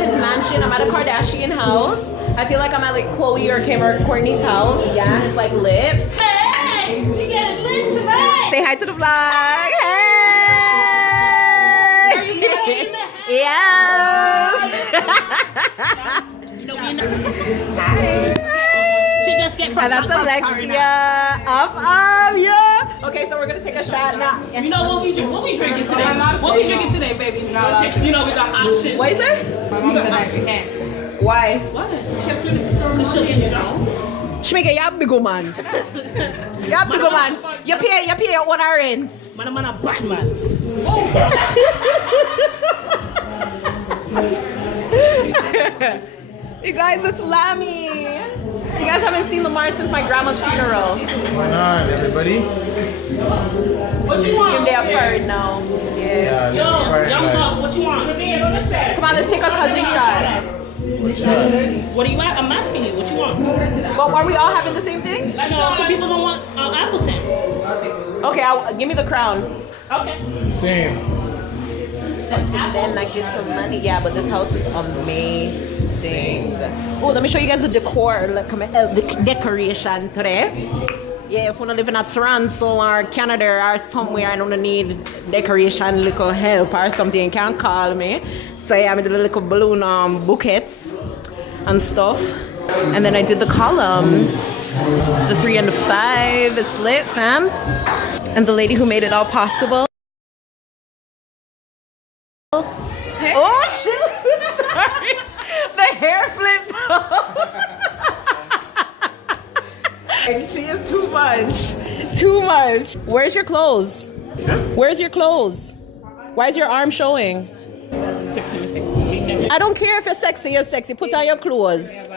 at his mansion. I'm at a Kardashian house. I feel like I'm at like Chloe or Kim or Courtney's house. Yeah, it's like lit. Hey, we getting lit tonight. Say hi to the vlog. Hey. Yes. Hi. She just get from And that's Alexia. Up, yeah. Okay, so we're gonna take a shot now. You know what we drink? What we drinking today? What we drinking today, baby? You know we got options. What is it? My mom said that we can't. Why? What? Chef through the sugar in your jaw. Shmika, you're a big man. You're a big man. You pay your own rents. Man, I'm a bad man. You guys, it's Lammy. You guys haven't seen Lamar since my grandma's funeral. Why not, everybody? What you want? They are fired now. Yeah. Yo, young love, what you want? Come on, let's take a cousin shot. What do you want? I'm asking you. What you want? But are we all having the same thing? No, some people don't want Appleton. Okay, give me the crown. Okay. Same. And then I get some money. Yeah, but this house is amazing. Oh, let me show you guys the decor, like the decoration today. Yeah, if you live in Toronto or Canada or somewhere, I don't need decoration, little help or something, you can call me. So yeah, I did a little balloon bouquets and stuff. And then I did the columns, the 3 and the 5. It's lit, fam. And the lady who made it all possible. Hey. Oh shit! Sorry. The hair flipped off. She is too much. Too much. Where's your clothes? Where's your clothes? Why is your arm showing? Sexy. I don't care if you're sexy, you're sexy. Put on your clothes. Is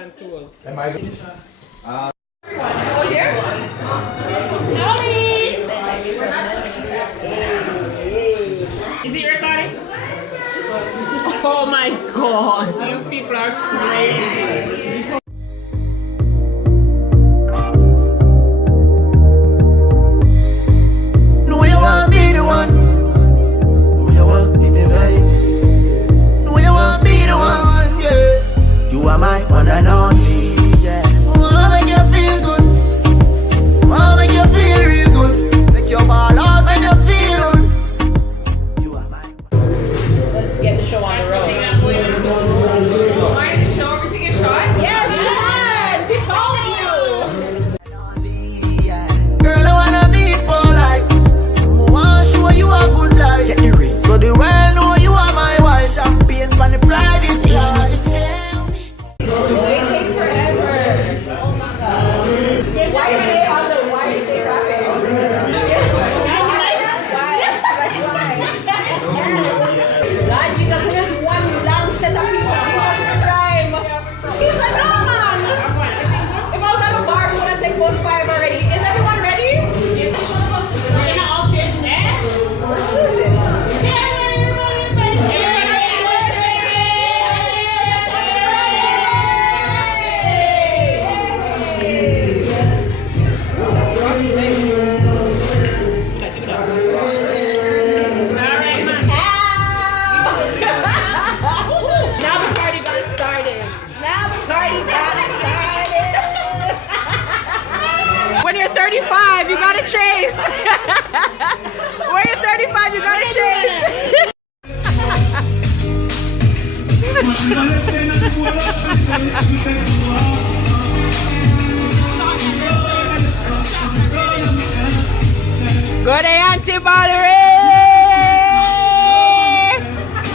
it recording? Oh my god, you people are crazy. No, you want be the one. No, you want be me, baby. No, you want be the one, yeah. You are my one and only, yeah. Wanna make you feel good. Wanna make you feel real good. Make your ball out when you feel good. You are my. Let's get the show on the road. Are you the show? Are we taking a shot? Yes, man! We called you! Girl, I wanna be polite. I wanna show you a good life. Get the ring. So the world know you are my wife. Champagne from the private flight. They take forever. Oh my god. Why is she on the why is she rapping? Why? God, Jesus, there's one long set of people. Jesus crime. He's like, no man. If I was at a bar, we would have taken about 5 already. Is everyone ready? You're not all cheers in there? Now the party got started. When you're 35, you gotta chase. When you're 35, you gotta chase. Go day, Auntie Valerie.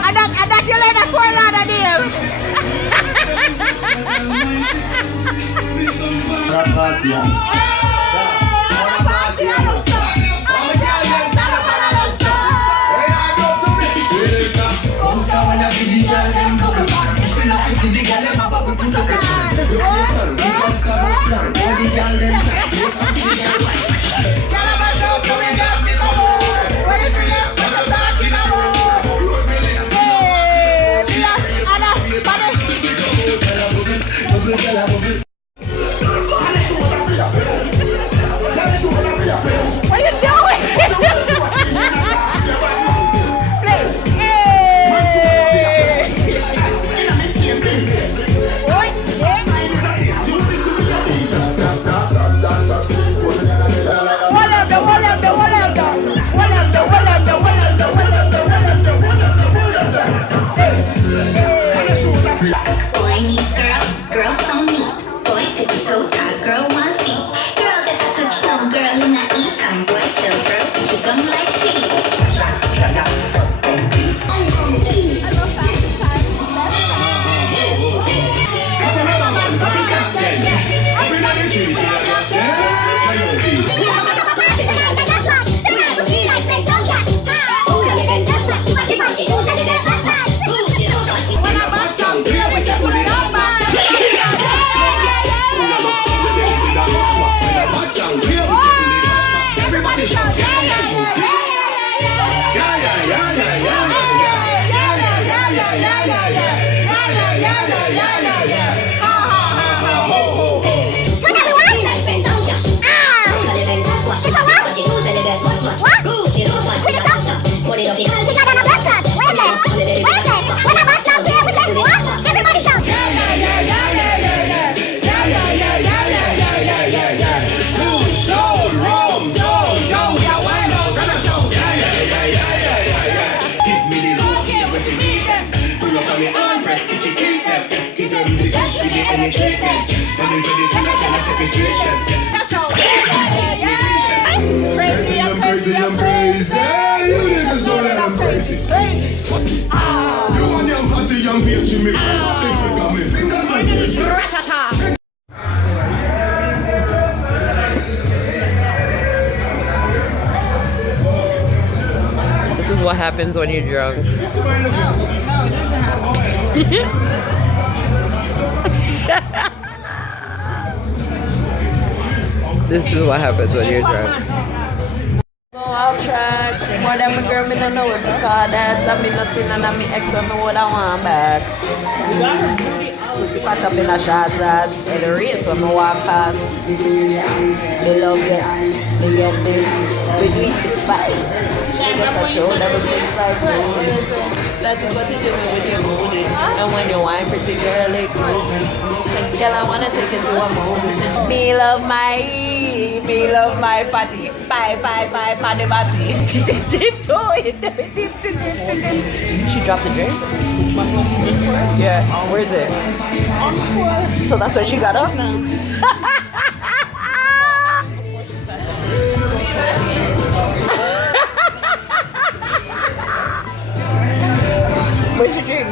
And that you like that for a lot of What are you doing? Play. Hey. Crazy, I'm crazy, I'm crazy. You niggas know that I'm crazy. You and your party, young pastry, me. They got me finger in my face. This is what happens when you're drunk. No, it doesn't happen. This is what happens when you're drunk. Go off track. More than my girl, me don't know what to call that. I mean, nothing and I'm ex, I know what I want back. Pussy fat up in a shot that. In the race, I'm a walk past. They love it. They get this. We do it to spice. Because I showed everything inside you. That is what you do with your booty. And when you wine particularly groovy. Girl, I wanna take you to a movie. Me love my fatty. Bye, fatty body. She dropped the drink? Yeah, where is it? On the floor. So that's where she got up? Where's your drink?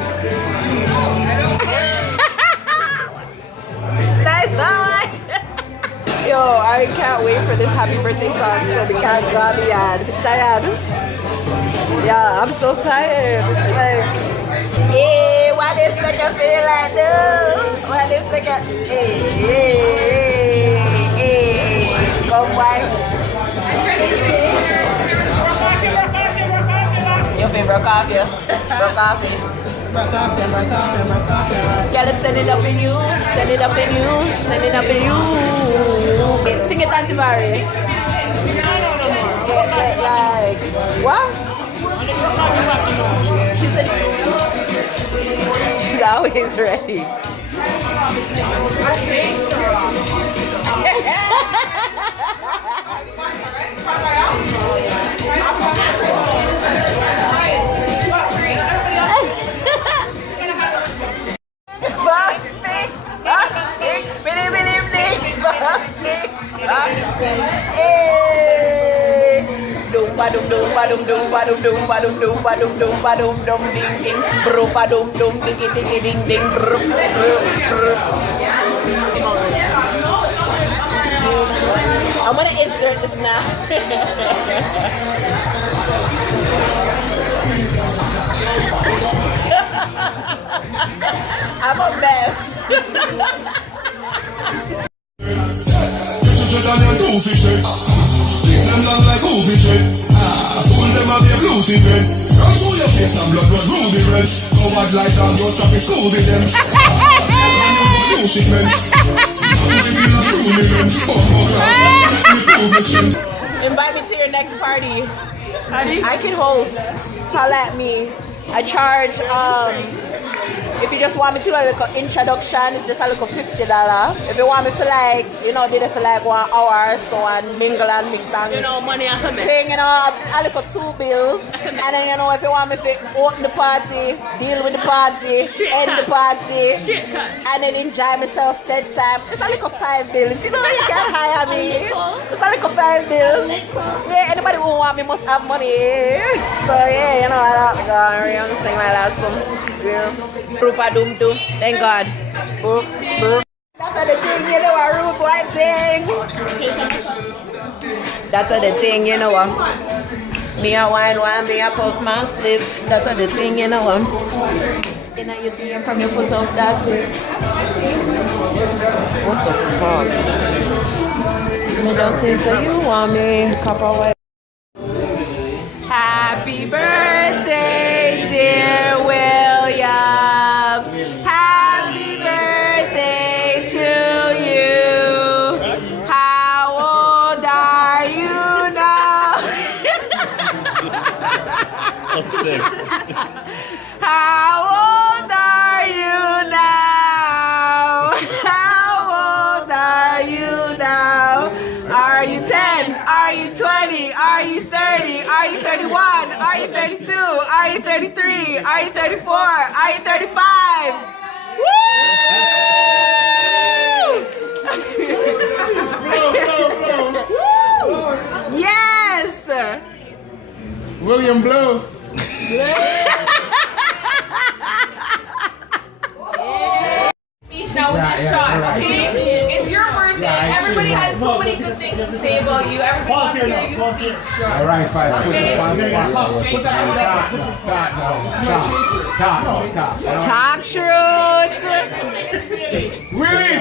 Nice one. Yo, I can't wait for this happy birthday song so the cat got me tired. Yeah, I'm so tired. Like, hey, what this nigga feel like do? What this nigga? Hey, come wine. Your favorite coffee? Broke coffee. Gotta send it up in you, send it up in you, send it up in you. Sing it, Auntie Mary. Get like, what? She said, she's always ready. Badum dum badum dum badum dum badum dum badum dum badum dum ding ding bro badum dum ding ding ding ding bro bro. I'm gonna insert this now. I'm a mess. Them long like Hoovy shit. Fool them up your blue tip red. Run through your face and blood ruby red. Go bad like and go stop it Scooby them. New shipment. Invite me to your next party. I can host. Holla at me. I charge if you just want me to do a little introduction, it's just a little $50. If you want me to like, you know, do it for like 1 hour, so and mingle and mix and You know, money has a thing, you know, a little $2 bills. And then you know, if you want me to open the party, deal with the party, end the party, and then enjoy myself set time, it's a little $5 bills. You know, you can hire me. It's a little $5 bills. Yeah, anybody who want me must have money. So yeah, you know, I don't go around sing like that. So yeah. Doom doom. Thank God. That's the thing, you know, a rude boy thing. That's the thing, you know. Me a wine, me a puff my slip. That's the thing, you know. You know, you DM from your foot up that way. What the fuck? Me don't say so you want me copper white. Happy birthday, dear William. Happy birthday to you. How old are you now? How old are you now? How old are you now? Are you 10? Are you 20? Are you 30? Are you 31? Are you 32? Are you 33? Are you 34? Are you 35? Woo! William blows. Speech now with your shot, okay? It's your birthday. Everybody has so many good things to say about you. Everybody wants to hear you speak. All right, fine. Talk truth. Willie.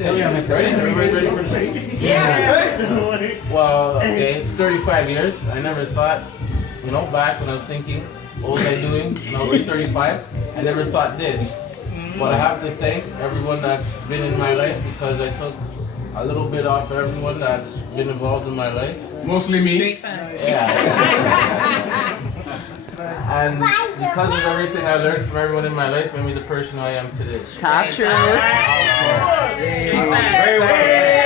Everybody ready for the speech? Yeah. Well, okay, it's 35 years. I never thought, back when I was thinking, what was I doing when I was 35? I never thought this. But I have to thank everyone that's been in my life because I took a little bit off everyone that's been involved in my life. Mostly me. Yeah. And because of everything I learned from everyone in my life, made me the person I am today. Talk truth. Very well.